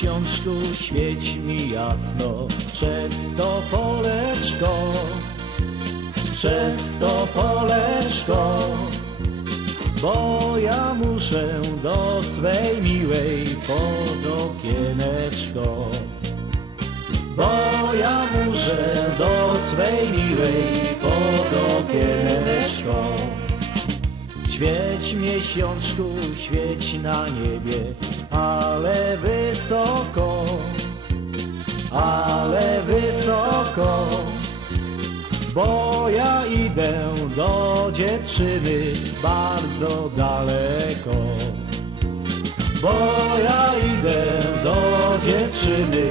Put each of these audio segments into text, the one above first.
miesiączku, świeć mi jasno przez to poleczko, przez to poleczko, bo ja muszę do swej miłej pod okieneczko. Świeć miesiączku, świeć na niebie, ale wysoko, ale wysoko, bo ja idę do dziewczyny bardzo daleko. Bo ja idę do dziewczyny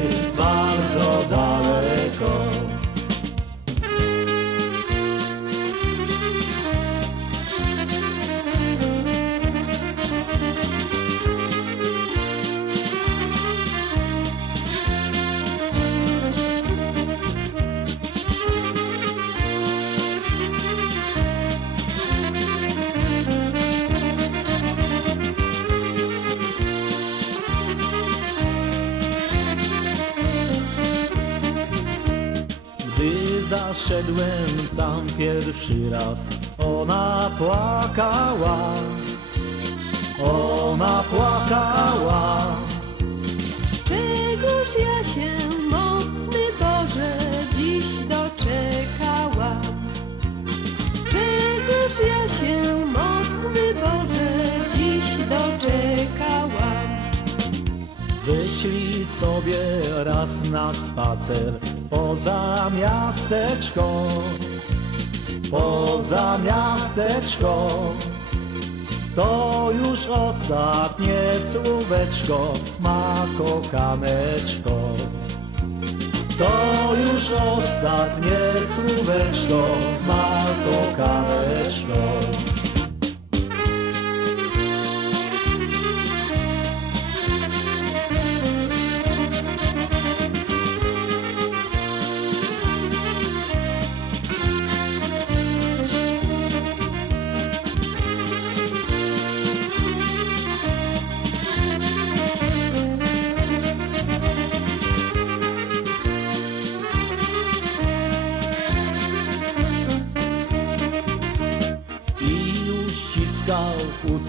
zaszedłem tam pierwszy raz, ona płakała, ona płakała. Czegoż ja się, mocny Boże, dziś doczekałam? Czegoż ja się, sobie raz na spacer poza miasteczko, poza miasteczko. To już ostatnie słóweczko ma kokaneczko. To już ostatnie słóweczko ma kokaneczko.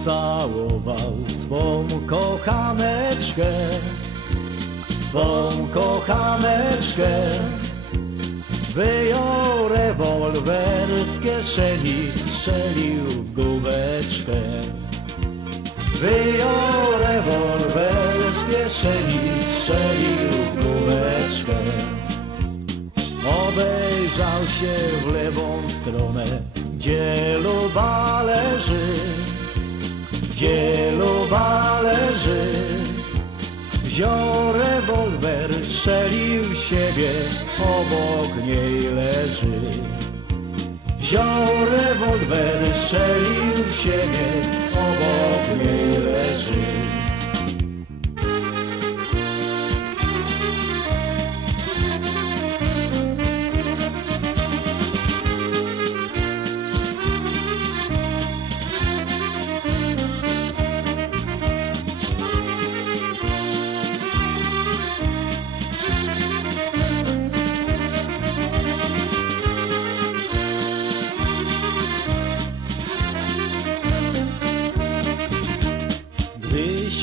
Ucałował swą kochaneczkę, swą kochaneczkę. Wyjął rewolwer z kieszeni, strzelił w główeczkę. Wyjął rewolwer z kieszeni, strzelił w główeczkę. Obejrzał się w lewą stronę, gdzie luba leży, gdzie luba leży. Wziął rewolwer, strzelił siebie, obok niej leży. Wziął rewolwer, strzelił siebie,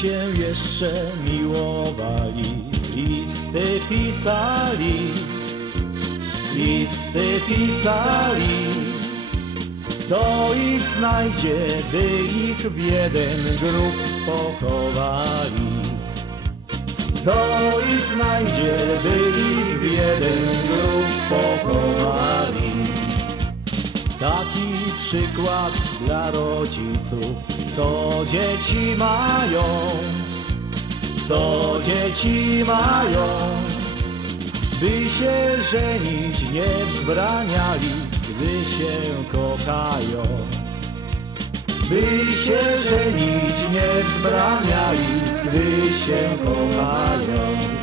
się jeszcze miłowali, listy pisali, listy pisali. Kto ich znajdzie, by ich w jeden grób pochowali. Kto ich znajdzie, by ich w jeden grób pochowali. Taki przykład dla rodziców, co dzieci mają, co dzieci mają, by się żenić nie wzbraniali, gdy się kochają. By się żenić nie wzbraniali, gdy się kochają.